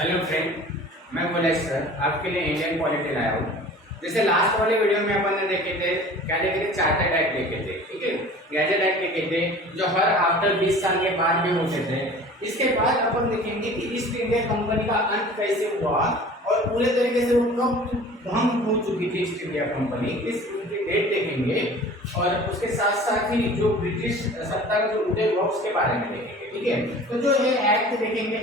Hello friend, मैं Bulesh sir आपके लिए इंडियन पॉलिटी लाया हूँ। जैसे लास्ट वाले वीडियो में अपन ने देखे थे, क्या देखे थे, चार्टर्ड एक्ट देखे थे, ठीक है, गैजेट एक्ट देखे थे, जो हर आफ्टर 20 साल के बाद भी होते थे। इसके बाद अपन देखेंगे कि ईस्ट इंडिया कंपनी का अंत कैसे हुआ और पूरे तरीके से वो कब भंग हो चुकी थी ईस्ट इंडिया कंपनी, इस उनकी डेट देखेंगे और उसके साथ साथ ही जो ब्रिटिश सत्ता का जो उदय हुआ उसके बारे में देखेंगे, ठीक है। तो जो ये एक्ट देखेंगे,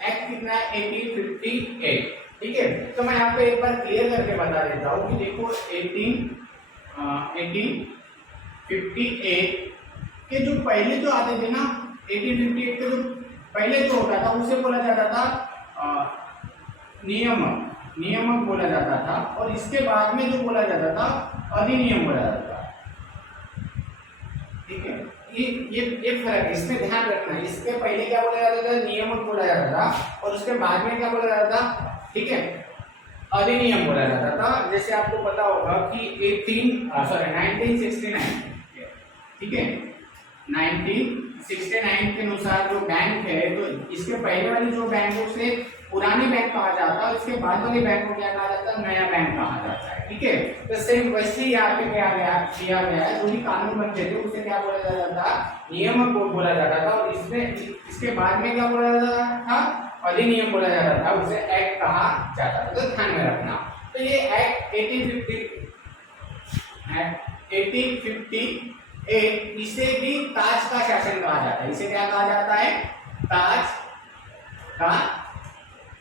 एक्ट कितना है, 1858, ठीक है। तो मैं आपको एक बार क्लियर करके बता देता हूँ कि देखो 1858 के जो पहले जो आते थे ना, 1858 के जो पहले जो होता था उसे बोला जाता था नियमक बोला जाता था, और इसके बाद में जो बोला जाता था अधिनियम बोला जाता था, ठीक है। ये फर्क है, इसमें ध्यान रखना है। इसके पहले क्या बोला जाता था, नियमक बोला जाता था, और उसके बाद में क्या बोला जाता था, ठीक है, अधिनियम बोला जाता था। जैसे आपको पता होगा कि 1969, ठीक है, 1969 के अनुसार जो बैंक है, तो इसके पहले वाली जो बैंक है उसे पुरानी बैंक कहा जाता है, इसके बाद वाली बैंक को क्या कहा जाता है, नया बैंक कहा जाता है, ठीक है। तो सेम वैसे ही यहाँ पे किया गया है, जो भी कानून बनते थे उसे क्या बोला जाता था, नियमक बोला जाता था, और इसमें इसके बाद में क्या बोला जाता था, अधिनियम बोला जाता था, उसे एक्ट कहा जाता था। तो ध्यान में रखना। तो ये एक्ट 1858, इसे भी ताज का शासन कहा जाता है। इसे क्या कहा जाता है, ताज का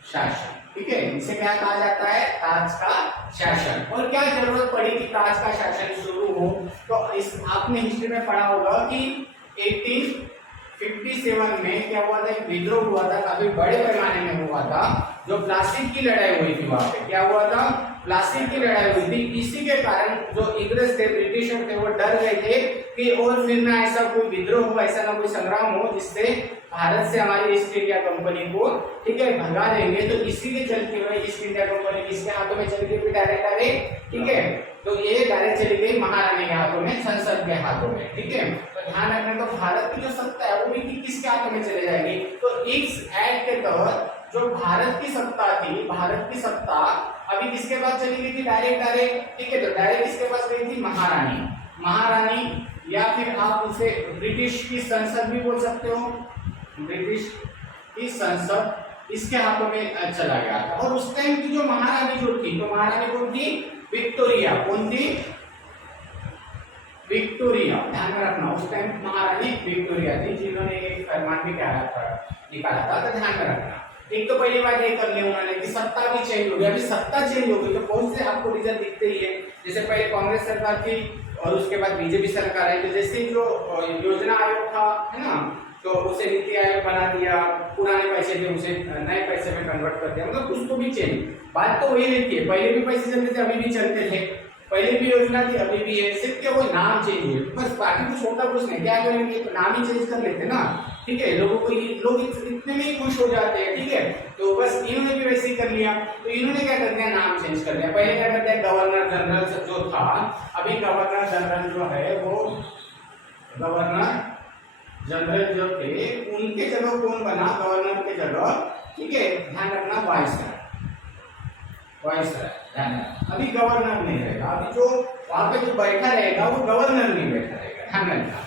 शासन, ठीक है। इसे क्या कहा जाता है, ताज का शासन। और क्या जरूरत पड़ी कि ताज का शासन शुरू हो, तो इस आपने हिस्ट्री में पढ़ा होगा कि 1857 में क्या हुआ था, एक विद्रोह हुआ था, काफी बड़े पैमाने में हुआ था, जो प्लासी की लड़ाई हुई थी। वहां पे क्या हुआ था, प्लासी की लड़ाई हुई थी। इसी के कारण जो इंग्रज थे, ब्रिटिशर थे, वो डर गए थे कि और फिर ना ऐसा कोई विद्रोह हो, ऐसा ना कोई संग्राम हो जिससे भारत से हमारी ईस्ट इंडिया कंपनी को, ठीक है, भगा देंगे। तो इसी के चलते हुए ईस्ट इंडिया कंपनी किसके हाथों में चली गई, डायरेक्ट, ठीक है। तो ये डायरेक्ट चली गई महारानी के हाथों में, संसद के हाथों में, ठीक है। तो ध्यान रखना, तो भारत की जो सत्ता है वो भी किसके हाथों में चले जाएगी। तो इस एक्ट के तहत जो भारत की सत्ता थी, भारत की सत्ता अभी किसके पास चली गई थी, डायरेक्ट, ठीक है। तो डायरेक्ट किसके पास गई थी, महारानी, या फिर आप उसे ब्रिटिश की संसद भी बोल सकते हो, ब्रिटिश की संसद इसके हाथों में चला गया था। और उस टाइम की जो महारानी जो थी, तो महारानी कौन थी, विक्टोरिया। कौन थी, विक्टोरिया। ध्यान में रखना, उस टाइम महारानी विक्टोरिया थी, जिन्होंने एक फरमान भी निकाला था। तो ध्यान में रखना। एक तो पहली बात ये कर ली उन्होंने कि सत्ता भी चेंज हो गई। अभी सत्ता चेंज हो गई तो कौन से आपको रीजन दिखते ही है। जैसे पहले कांग्रेस सरकार थी और उसके बाद बीजेपी सरकार है, तो जैसे जो योजना आयोग था, है ना, तो उसे नीति आयोग बना दिया, पुराने पैसे थे उसे नए पैसे में कन्वर्ट कर दिया, मतलब उसको भी चेंज। बात तो वही रहती है, पहले भी पैसे चलते थे, अभी भी चलते थे, पहले भी योजना थी, अभी भी है, सिर्फ क्या वो नाम चेंज हुए, बस। बाकी कुछ होता कुछ नहीं, क्या करेंगे, तो नाम ही चेंज कर लेते ना, ठीक है। लोगों को लोग इतने में ही खुश हो जाते हैं, ठीक है। तो बस इन्होंने भी वैसे ही कर लिया। तो इन्होंने क्या कर दिया, नाम चेंज कर दिया। पहले क्या करते हैं, गवर्नर जनरल जो था, अभी गवर्नर जनरल जो है वो गवर्नर जनरल जो थे उनके जगह कौन बना, गवर्नर के जगह, ठीक है। ध्यान रखना, वाइसराय, ध्यान रखना। अभी गवर्नर नहीं रहेगा, अभी जो वहां पे जो बैठा रहेगा वो गवर्नर नहीं बैठा रहेगा। ध्यान रखना,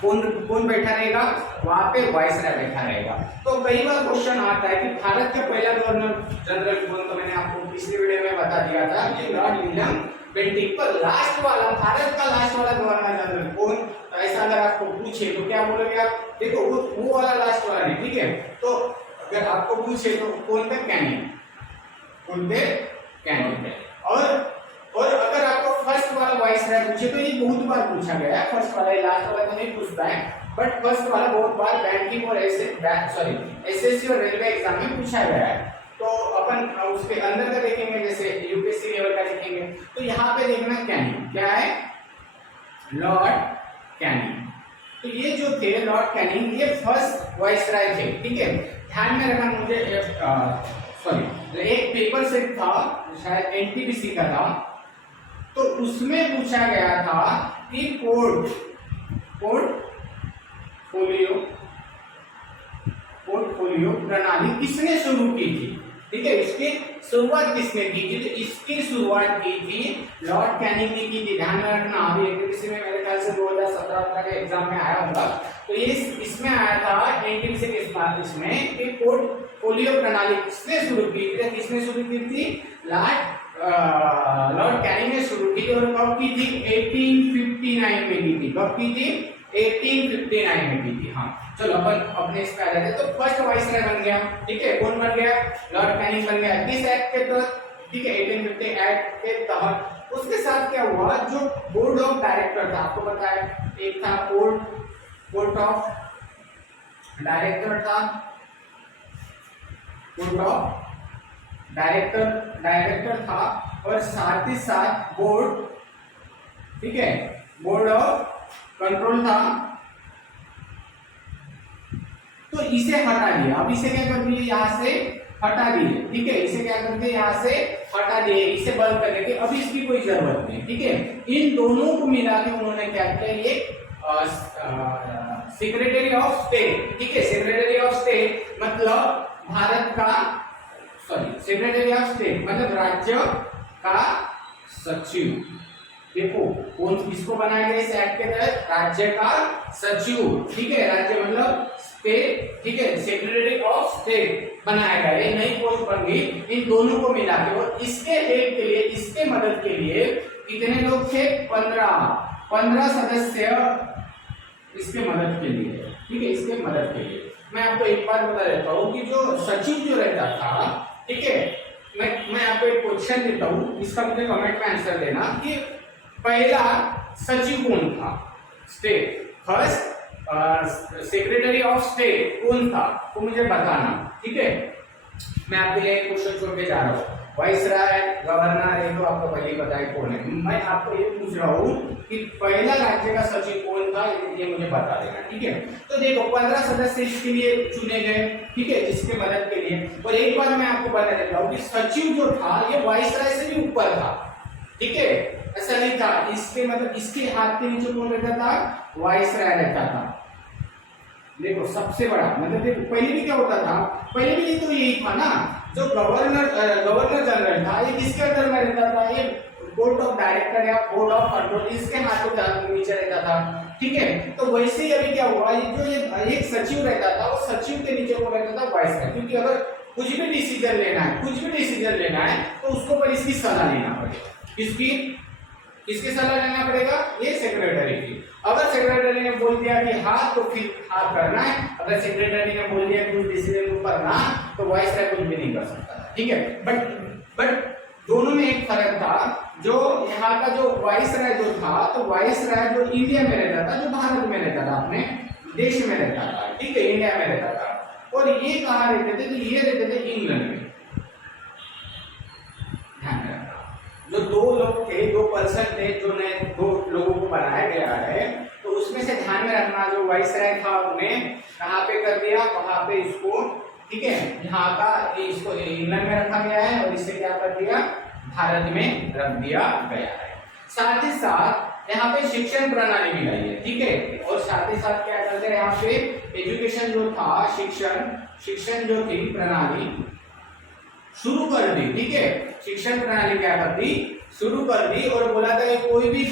कौन बैठा रहेगा वहां पे, वाइसराय बैठा रहेगा। तो कई बार क्वेश्चन आता है कि भारत का पहला गवर्नर जनरल कौन, तो मैंने आपको पिछले वीडियो में बता दिया था कि लॉर्ड विलियम बेंटिक। पर लास्ट वाला, भारत का लास्ट वाला गवर्नर जनरल कौन, तो ऐसा अगर आपको पूछे तो क्या बोलोगे आप, देखो वो वाला लास्ट वाला नहीं, ठीक है। तो अगर आपको पूछे तो कौन थे, कैनिंग, कौन थे, कैनिंग। और अगर आपको फर्स्ट वाला वाइसराय पूछे तो ये बहुत बार पूछा गया है, फर्स्ट वाला, लास्ट वाला तो नहीं पूछता है, बट फर्स्ट वाला बहुत बार बैंकिंग और एसएससी और रेलवे एग्जाम में पूछा गया है। तो अपन उसके अंदर का देखेंगे, जैसे यूपीएससी लेवल का देखेंगे, तो यहाँ पे देखना कैनिंग, क्या है, लॉर्ड कैनिंग। तो ये जो थे लॉर्ड कैनिंग, ये फर्स्ट वाइसराय थे, ठीक है। ध्यान में रखना, मुझे एक पेपर सेट था, शायद एनटीपीसी का था, तो उसमें पूछा गया था कि पोर्टफोलियो प्रणाली किसने शुरू की थी। ठीक है, इसकी शुरुआत किसने की थी? तो इसकी शुरुआत की थी लॉर्ड कैनिंग ने की थी। ध्यान में रखना, अभी एनटीपीसी में मेरे ख्याल से 2017 के एग्जाम में आया होगा, तो ये इसमें आया था एनटीपीसी के इसमें कि पोर्टफोलियो प्रणाली किसने शुरू की थी? किसने शुरू की थी? लॉर्ड कैनिंग ने शुरू की और कब की थी? 1859 में की थी। कब की थी? 1859 में की थी। हाँ चलो अपन अपने इस पे आ जाते हैं। तो फर्स्ट वाइसराय बन गया, ठीक है, कौन बन गया? लॉर्ड कैनिंग बन गया। किस एक्ट के तहत? ठीक है, 1850 एक्ट के तहत। उसके साथ क्या हुआ? जो बोर्ड ऑफ डायरेक्टर था, आपको पता है, एक था बोर्ड ऑफ डायरेक्टर था, बोर्ड ऑफ डायरेक्टर था, और साथ ही साथ बोर्ड, ठीक है, बोर्ड ऑफ कंट्रोल था। तो इसे हटा दिया। अब इसे क्या कर दिए? यहां से हटा दिए, ठीक है, इसे क्या करते हैं? यहां से हटा दिए, इसे बंद कर देंगे, अभी इसकी कोई जरूरत नहीं, ठीक है। इन दोनों को मिला के उन्होंने क्या किया? ये सेक्रेटरी ऑफ स्टेट, ठीक है, सेक्रेटरी ऑफ स्टेट मतलब भारत का, सॉरी, सेक्रेटरी ऑफ स्टेट मतलब राज्य का सचिव। देखो कौन किसको बनाया गया इस एक्ट के तहत? राज्य का सचिव, ठीक है, राज्य मतलब स्टेट, ठीक है, सेक्रेटरी ऑफ स्टेट बनाया गया, ये नई पोस्ट बन गई इन दोनों को मिला के। और इसके हेल्प के लिए, इसके मदद के लिए कितने लोग थे? 15 सदस्य इसके मदद के लिए, ठीक है, इसके मदद के लिए। मैं आपको एक बात बता देता हूँ कि जो सचिव जो रहता था, ठीक है, मैं आपको एक क्वेश्चन देता हूँ, इसका मुझे कमेंट में आंसर देना कि पहला सचिव कौन था? State first secretary of state कौन था? तो मुझे बताना, ठीक है। मैं आपके लिए एक क्वेश्चन छोड़ के जा रहा हूँ। वाइसराय, गवर्नर, ये तो आपको पहले ही पता है कौन है। मैं आपको ये पूछ रहा हूँ कि पहला राज्य का सचिव कौन था, ये मुझे बता देना, ठीक है। तो देखो 15 सदस्य इसके लिए चुने गए, ठीक है, इसके मदद के लिए। और एक बात मैं आपको बता देता हूँ कि सचिव जो था ये वाइसराय से भी ऊपर था, ठीक है, ऐसा नहीं था। इसके मतलब इसके हाथ के नीचे कौन रहता था? वाइसराय रहता था। देखो सबसे बड़ा मतलब, देखो पहले भी क्या होता था? पहले भी तो यही था ना, जो गवर्नर जनरल था ये किसके अंडर में रहता था? ये बोर्ड ऑफ डायरेक्टर या बोर्ड ऑफ कंट्रोल, इसके हाथों के नीचे रहता था, ठीक है। तो वैसे ही अभी क्या हुआ, ये एक सचिव रहता था, वो सचिव के नीचे वो रहता था वाइसराय। क्योंकि अगर कुछ भी डिसीजन लेना है तो उसको पर इसकी सलाह लेना पड़ेगा। किसकी सलाह लेना पड़ेगा? ये सेक्रेटरी की। अगर सेक्रेटरी ने बोल दिया कि हाँ तो फिर हाँ करना है, अगर सेक्रेटरी ने बोल दिया कि उस डिसीजन को करना, तो वाइसराय कुछ भी नहीं कर सकता, ठीक है। बट दोनों में एक फर्क था, जो यहाँ का जो वाइसराय जो था, तो वाइसराय जो इंडिया में रहता था, जो भारत में रहता था, अपने देश में रहता था, ठीक है, इंडिया में रहता था। और ये कहाँ रहते थे? तो ये रहते थे इंग्लैंड में। जो दो लोग थे, 2 पर्सन थे, जो ने 2 लोगों को बनाया गया है, तो उसमें से ध्यान में रखना, जो वाइसराय था उन्हें कहाँ पे कर दिया? वहां पे इसको, ठीक है, यहाँ का इसको इंग्लैंड में रखा गया है और इसे क्या कर दिया? भारत में रख दिया गया है। साथ ही साथ यहाँ पे शिक्षण प्रणाली भी आई है, ठीक है, और साथ ही साथ क्या करते हैं यहाँ पे? एजुकेशन जो था, शिक्षण जो थी प्रणाली शुरू कर दी, ठीक है, शिक्षण प्रणाली क्या कर दी? शुरू कर दी। और बोला था कि कोई भी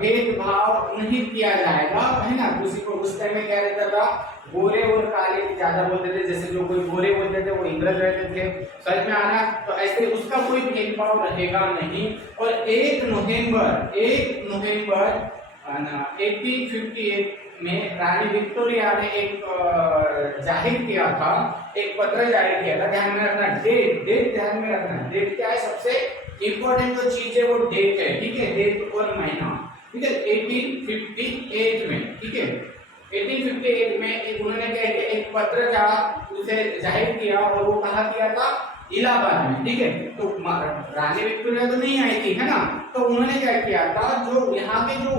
भेदभाव नहीं किया जाएगा, है ना। उस टाइम में क्या रहता था? गोरे और काले ज्यादा बोलते थे, जैसे जो कोई गोरे बोलते थे वो इंग्रज रहते थे, समझ में आना। तो ऐसे उसका कोई भेदभाव रहेगा नहीं। और 1 नवंबर 1858 में रानी विक्टोरिया ने एक जाहिर किया था, एक पत्र जारी किया था। ध्यान में रखना, डेट ध्यान में रखना। डेट क्या है? सबसे इंपॉर्टेंट जो चीज है वो डेट है, ठीक है, डेट और महीना, ठीक है। 1858 में, ठीक है, 1858 में उन्होंने क्या किया? एक पत्र का उसे जाहिर किया, और वो कहाँ किया था? इलाहाबाद में, ठीक है। तो रानी विक्टोरिया तो नहीं आई थी, है ना। तो उन्होंने क्या किया था? जो यहाँ के जो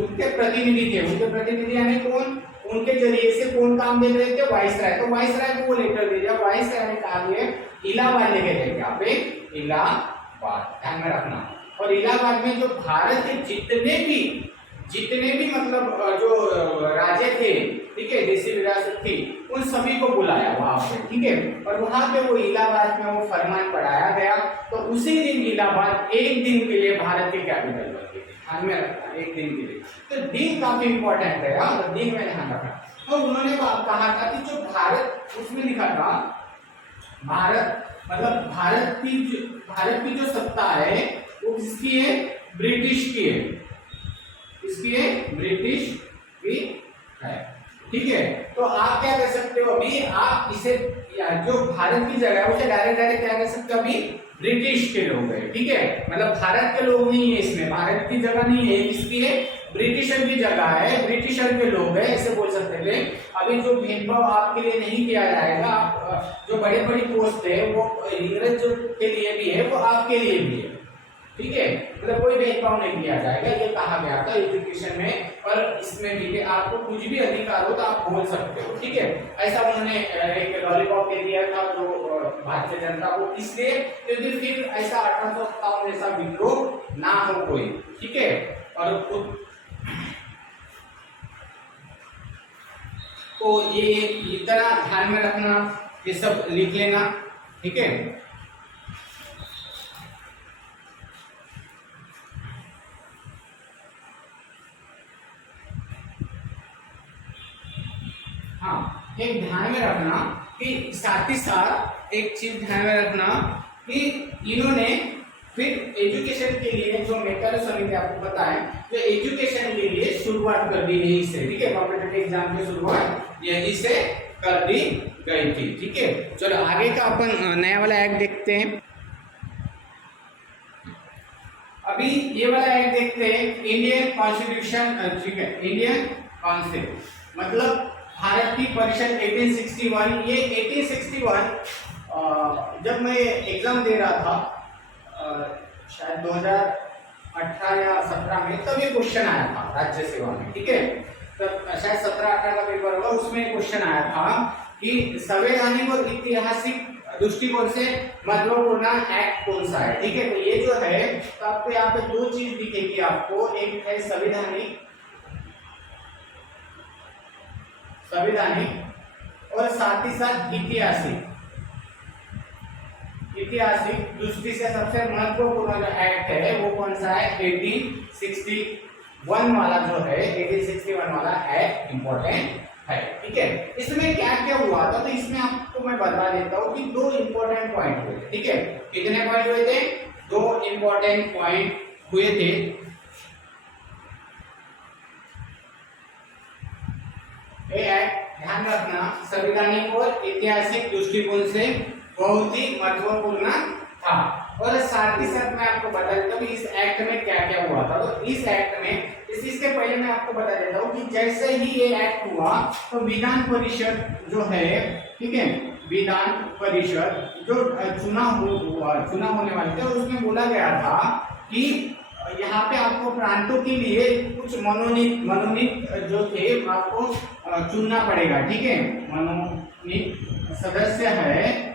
उनके प्रतिनिधि थे, उनके प्रतिनिधि यानी कौन? उनके जरिए से कौन काम देख रहे थे? वाइसराय। तो वाइसराय को वो लेटर दे दिया। वाइसराय ने कहा इलाहाबाद लेके गए, यहाँ पे इलाहाबाद, ध्यान में रखना। और इलाहाबाद में जो भारत के जितने भी मतलब जो राजे थे, ठीक है, देशी विरासत थी, उन सभी को बुलाया वहां पे, ठीक है। और वहां पे वो इलाहाबाद में वो फरमान पढ़ाया गया। तो उसी दिन इलाहाबाद एक दिन के लिए भारत की कैपिटल बन गई, ध्यान में रखना, एक दिन के लिए। तो दिन काफी इंपॉर्टेंट है, तो दिन में ध्यान रखना। तो उन्होंने कहा था कि जो भारत, उसमें लिखा था भारत मतलब भारत की जो सत्ता है वो किसकी है, ब्रिटिश की है, इसकी है ब्रिटिश की है, ठीक है। तो आप क्या कर सकते हो, अभी आप इसे जो भारत की जगह है उसे डायरेक्ट क्या कर सकते हो, अभी ब्रिटिश के लोग है, ठीक है। मतलब भारत के लोग नहीं है, इसमें भारत की जगह नहीं है, इसकी है ब्रिटिशर की जगह है, ब्रिटिशर के लोग है, ऐसे बोल सकते थे। अभी जो भेदभाव आपके लिए नहीं किया जाएगा, आप जो बड़े बड़ी पोस्ट है वो इंग्रज के लिए भी है, वो आपके लिए भी है, ठीक है। मतलब कोई भेदभाव नहीं किया जाएगा, ये कहा गया था एजुकेशन में। और इसमें भी आपको कुछ भी अधिकार हो तो आप बोल सकते हो, ठीक है। ऐसा उन्होंने एक लॉलीपॉप दे दिया था जो भारतीय जनता को, इसलिए क्योंकि फिर ऐसा 1857 जैसा विद्रोह ना हो कोई, ठीक है। और तो ये इतना ध्यान में रखना, ये सब लिख लेना, ठीक है। हाँ, एक ध्यान में रखना कि साथ ही साथ एक चीज ध्यान में रखना कि इन्होंने फिर एजुकेशन के लिए जो मेकर समिति आपको पता है, जो एजुकेशन के लिए शुरुआत कर दी यही से, ठीक है। कॉम्पिटिटिव एग्जाम की शुरुआत यही से कर दी गई थी, ठीक है। चलो आगे का अपन नया वाला एक्ट देखते हैं। अभी ये वाला एक्ट देखते हैं, इंडियन कॉन्स्टिट्यूशन, ठीक है, इंडियन कॉन्स्टिट्यूशन मतलब भारत की परिषद 1861। ये 1861 जब मैं एग्जाम दे रहा था शायद 2018 या 17 में, तब ये क्वेश्चन आया था राज्य सेवा में, ठीक है। तब शायद 17-18 का पेपर होगा, उसमें क्वेश्चन आया था कि संवैधानिक और ऐतिहासिक दृष्टिकोण से महत्वपूर्ण एक्ट कौन सा है, ठीक है। तो ये जो है, तो आपको यहाँ पे दो चीज दिखेगी आपको, एक है संवैधानिक और साथ ही साथ ऐतिहासिक दृष्टि से सबसे महत्वपूर्ण जो एक्ट है वो कौन सा है, 1861 वाला जो है, 1861 वाला एक्ट इंपॉर्टेंट है, ठीक है। इसमें क्या क्या हुआ था, तो इसमें आपको मैं बता देता हूँ कि दो इंपॉर्टेंट पॉइंट हुए थे, ठीक है। कितने पॉइंट हुए थे, दो इंपॉर्टेंट पॉइंट हुए थे। ध्यान रखना, संवैधानिक और ऐतिहासिक दृष्टिकोण से बहुत ही महत्वपूर्ण था। और साथ ही साथ मैं आपको बता देता हूँ इस एक्ट में क्या क्या हुआ था। तो इस एक्ट में, इससे पहले मैं आपको बता देता हूँ कि जैसे ही ये एक्ट हुआ तो विधान परिषद जो है, ठीक है, विधान परिषद जो चुनाव होने वाले थे, उसमें बोला गया था कि यहाँ पे आपको प्रांतों के लिए कुछ मनोनीत जो थे आपको चुनना पड़ेगा, ठीक है। मनोनीत सदस्य है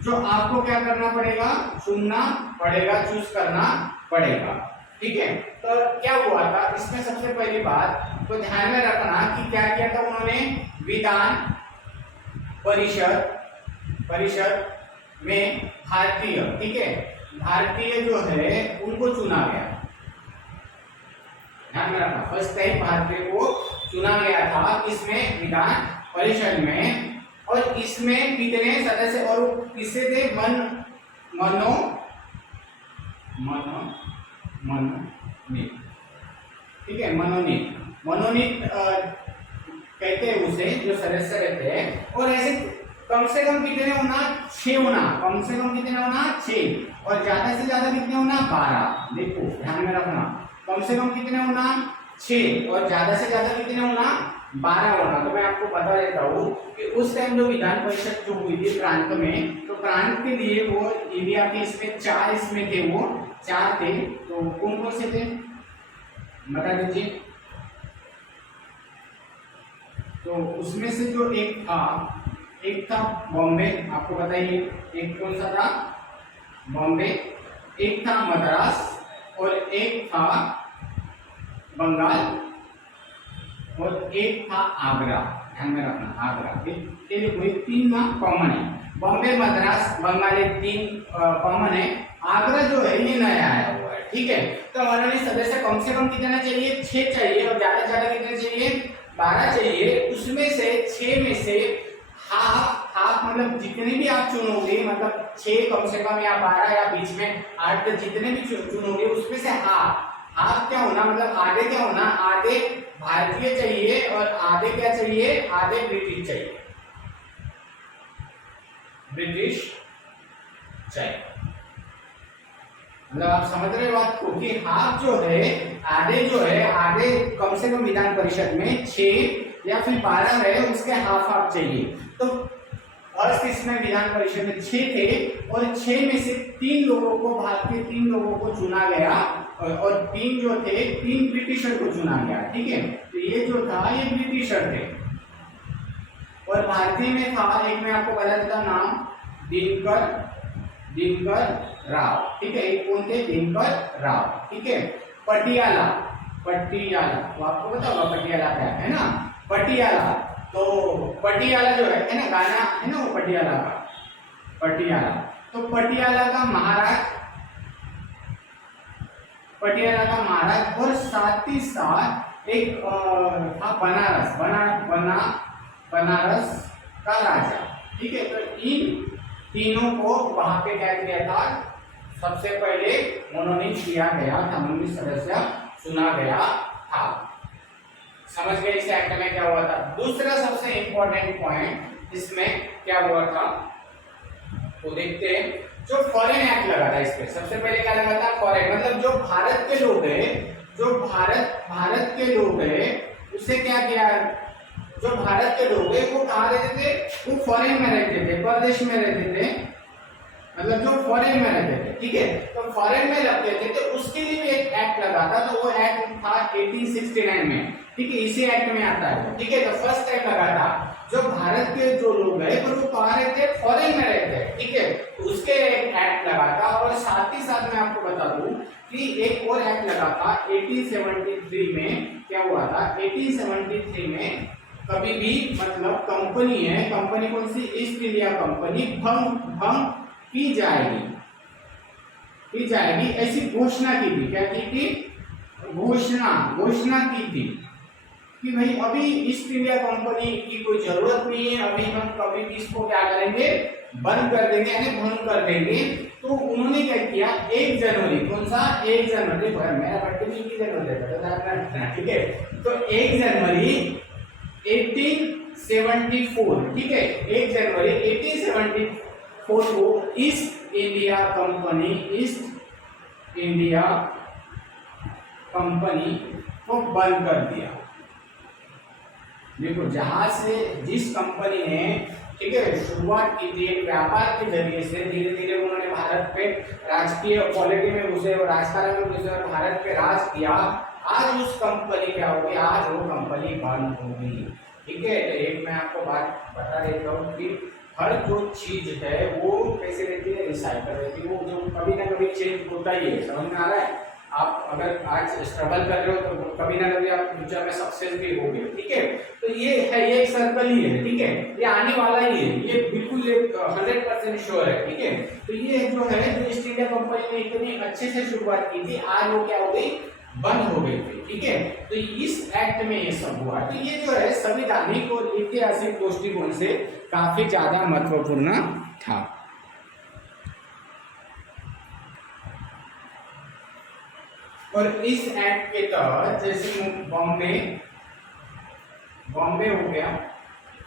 जो आपको क्या करना पड़ेगा, चुनना पड़ेगा, चूज करना पड़ेगा, ठीक है। तो क्या हुआ था इसमें, सबसे पहली बात तो ध्यान में रखना कि क्या किया था उन्होंने, विधान परिषद में भारतीय, ठीक है, भारतीय जो है उनको चुना गया। ध्यान में रखना, फर्स्ट टाइम भारतीय को चुना गया था इसमें विधान परिषद में। और इसमें कितने सदस्य, और किससे थे, मनोनीत, ठीक है, मनोनीत कहते हैं उसे, जो सदस्य रहते हैं। और ऐसे कम से कम कितने होना, 6 होना, कम से कम कितने होना, 6, और ज्यादा से ज्यादा कितने होना, 12। देखो ध्यान में रखना, कम से कम कितने होना, 6, और ज्यादा से ज्यादा कितने होना, 12 होना। तो मैं आपको बता देता हूँ कि उस टाइम जो विधान परिषद जो हुई थी प्रांत में, तो प्रांत के लिए वो इंडिया के इसमें 4 इसमें थे, वो 4 थे। तो कौन कौन से थे बता दीजिए। तो उसमें से जो एक था बॉम्बे, आपको बताइए एक कौन सा था, बॉम्बे, एक था मद्रास, और एक था बंगाल, और एक था आगरा, ध्यान में रखना आगरा, ये देखो ये तीन ना कॉमन है, बॉम्बे मद्रास बंगाल ये तीन कॉमन है, आगरा जो है ये नया आया हुआ है, ठीक है। तो हमारे सदस्य कम से कम कितना चाहिए, 6 चाहिए, और ज्यादा से ज्यादा कितने चाहिए, 12 चाहिए। उसमें से 6 में से हाफ हाफ मतलब जितने भी आप चुनोगे, मतलब 6 कम से कम या 12 या बीच में 8 जितने भी चुनोगे उसमें से हाफ हाफ क्या होना, मतलब आधे क्या होना, आधे भारतीय चाहिए और आधे क्या चाहिए, आधे ब्रिटिश चाहिए, ब्रिटिश चाहिए। मतलब आप समझ रहे हो बात को कि हाफ जो है आधे कम से कम विधान परिषद में 6 या फिर 12 है, उसके हाफ हाफ चाहिए। तो फर्स्ट इसमें विधान परिषद में 6 थे और 6 में से 3 लोगों को, भारतीय 3 लोगों को चुना गया और 3 जो थे 3 ब्रिटिशर को चुना गया, ठीक है। तो ये जो था ये ब्रिटिशर थे और भारतीय में था, एक मैं आपको बता देता नाम, दिनकर राव, ठीक है। एक कौन थे, दिनकर राव, ठीक है। पटियाला, तो आपको पता होगा पटियाला क्या है ना, पटियाला। तो पटियाला जो है ना, गाना है ना वो पटियाला का, पटियाला। तो पटियाला का महाराज और साथ ही साथ एक बनारस का राजा, ठीक है। तो इन तीनों को वहां पे क्या किया था, सबसे पहले मनोनीत किया गया था, मनोनीत सदस्य चुना गया था। समझ गए इस एक्ट में क्या हुआ था। दूसरा सबसे इंपॉर्टेंट पॉइंट इसमें क्या हुआ था वो देखते हैं। जो फॉरेन एक्ट लगा था इसपे, सबसे पहले क्या लगा था, फॉरेन, मतलब जो भारत के लोग है, जो भारत के लोग है, उससे क्या किया, जो भारत के लोग है वो कहाँ रहते थे, वो फॉरेन में रहते थे, परदेश में रहते थे, मतलब जो फॉरेन में रहते थे, ठीक है। तो फॉरेन में रहते थे तो उसके लिए भी एक एक्ट लगा था, तो वो एक्ट था 1869 में, ठीक है। इसी एक्ट में आता है, ठीक है। तो फर्स्ट टाइम लगा था, जो भारत के जो लोग है पर वो कहाँ रहते, फॉरेन में रहते हैं, ठीक है। तो उसके एक एक्ट लगा था और साथ ही साथ मैं आपको बता दूं कि एक और एक्ट लगा था 1873 में। क्या हुआ था 1873 में, कभी भी मतलब कंपनी है, कंपनी कौन सी, ईस्ट इंडिया कंपनी भंग की जाएगी ऐसी घोषणा की थी। क्या की थी, घोषणा की थी कि भाई अभी ईस्ट इंडिया कंपनी की कोई जरूरत नहीं है, अभी हम कभी भी इसको क्या करेंगे, बंद कर देंगे, यानी भंग कर देंगे। तो उन्होंने क्या किया, 1 जनवरी, कौन सा 1 जनवरी, मेरा बर्थडे की जनवरी है, ठीक है। तो 1 जनवरी 1874, ठीक है, 1 जनवरी 1874 को ईस्ट इंडिया कंपनी को बंद कर दिया। देखो जहां से जिस कंपनी ने, ठीक है, शुरुआत की थी एक व्यापार के जरिए से, धीरे धीरे उन्होंने भारत पे राजकीय पॉलिटी में घुसे और राजकारण में घुसे और भारत पे राज किया। आज उस कंपनी क्या हो गई, आज वो कंपनी बंद हो गई, ठीक है। तो एक मैं आपको बात बता देता हूँ कि हर जो चीज है वो कैसे रहती है, रिसाइकल रहती है, वो जो कभी ना कभी चेंज होता ही है, समझ में आ रहा है। आप अगर आज स्ट्रगल कर रहे हो तो कभी ना कभी आप फ्यूचर में सक्सेस भी होगे, ठीक है। तो ये है, ये एक सर्कल ही है, ठीक है, ये आने वाला ही है, ये बिल्कुल 100% श्योर है, ठीक है। तो ये जो है, जो ईस्ट इंडिया कंपनी ने इतनी अच्छे से शुरुआत की थी, आज वो क्या हो गई, बंद हो गई थी, ठीक है। तो इस एक्ट में ये सब हुआ। तो ये जो है संवैधानिक और ऐतिहासिक दृष्टिकोण से काफी ज्यादा महत्वपूर्ण था। और इस एक्ट के तहत जैसे बॉम्बे हो गया,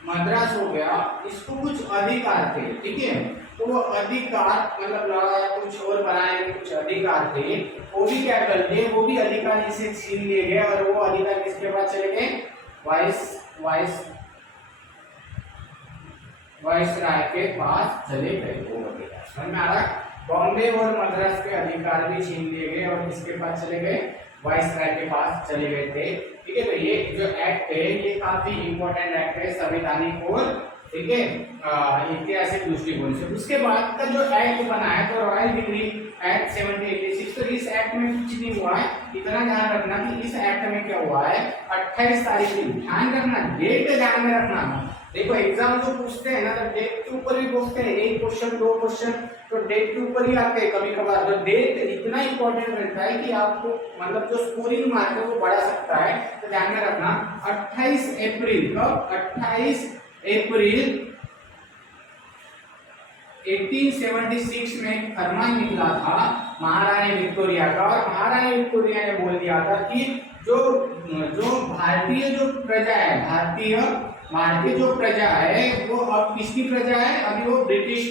मद्रास हो गया, इसको कुछ अधिकार थे, ठीक है। तो वो अधिकार मतलब लगा कुछ और बनाए, कुछ अधिकार थे, वो भी क्या करते, वो भी अधिकार इसे छीन लिए गए और वो अधिकार किसके पास चले गए, वाइसराय के पास चले गए। वो अधिकार समझ में आ रहा है। बॉम्बे और मद्रास के अधिकार भी छीन लिए गए और किसके पास चले गए, वाइसराय के पास चले गए थे, ठीक है। तो ये जो एक्ट है ये काफी इंपॉर्टेंट एक्ट है, संवैधानिक और ठीक है, ऐतिहासिक दृष्टिकोण से। उसके बाद का जो एक्ट बना है तो रॉयल डिग्री एक्ट 1786, तो इस एक्ट में कुछ नहीं हुआ है, इतना ध्यान रखना कि इस एक्ट में क्या हुआ है, 28 तारीख को, ध्यान रखना डेट ध्यान में रखना। देखो एग्जाम जो पूछते हैं ना तो डेट के ऊपर ही पूछते हैं, एक क्वेश्चन दो क्वेश्चन तो डेट के ऊपर ही आते हैं कभी कभार, तो डेट इतना इंपॉर्टेंट रहता है कि आपको मतलब जो स्कोरिंग मार्क है वो बढ़ा सकता है, तो ध्यान में रखना। 28 अप्रैल कब, 28 अप्रैल 1876 में एक फरमान निकला था महारानी विक्टोरिया का, और महारानी विक्टोरिया ने बोल दिया था कि जो भारतीय जो प्रजा है, भारतीय जो प्रजा है वो अब किसकी प्रजा है, अभी वो ब्रिटिश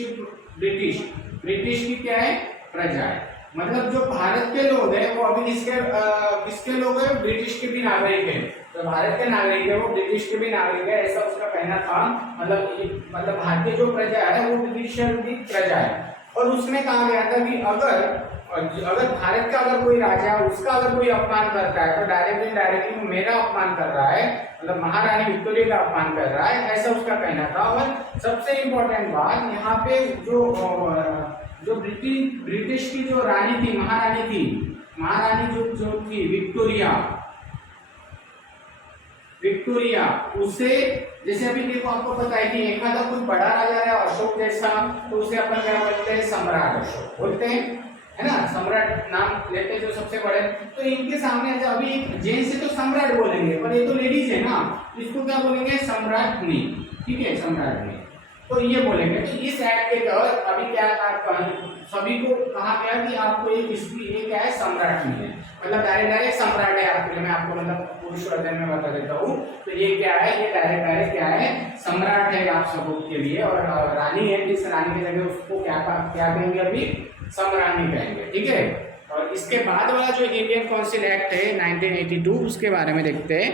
की क्या है, प्रजा है। मतलब जो भारत के लोग हैं वो अभी किसके लोग हैं, ब्रिटिश के भी नागरिक हैं, तो भारत के नागरिक है वो ब्रिटिश के भी नागरिक है, ऐसा उसका कहना था। मतलब भारतीय जो प्रजा है वो ब्रिटिश की प्रजा है। और उसमें कहा गया था कि अगर भारत का अगर कोई राजा उसका अगर कोई अपमान करता है तो डायरेक्टली इनडायरेक्टली मेरा अपमान कर रहा है, मतलब महारानी विक्टोरिया का अपमान कर रहा है, ऐसा उसका कहना था। और सबसे इम्पोर्टेंट बात यहाँ पे जो ब्रिटिश की जो रानी थी, महारानी जो थी विक्टोरिया, उसे जैसे अभी देखो आपको पता है कि एक आधा कोई बड़ा राजा है अशोक जैसा, तो उसे अपन क्या बोलते हैं, सम्राट अशोक बोलते हैं, है ना, सम्राट नाम लेते हैं जो सबसे बड़े। तो इनके सामने अभी जेंट्स से तो सम्राट बोलेंगे, पर ये तो लेडीज है ना, इसको क्या बोलेंगे, सम्राटनी, ठीक है, सम्राटनी, तो ये बोलेंगे। तो इस एक्ट के तहत अभी क्या सभी को कहा गया कि आपको ये क्या है, सम्राटनी है, मतलब डायरेक्ट सम्राट है आपके लिए, मैं आपको मतलब पुरुष अध्ययन में बता देता हूँ। तो ये क्या है, ये डायरेक्ट क्या है, सम्राट है आप सबों के लिए, और रानी है, जिस रानी की जगह उसको क्या कहेंगे, अभी सम्राटनी कहेंगे, ठीक है। और इसके बाद वाला जो इंडियन काउंसिल एक्ट है 1982, उसके बारे में देखते हैं।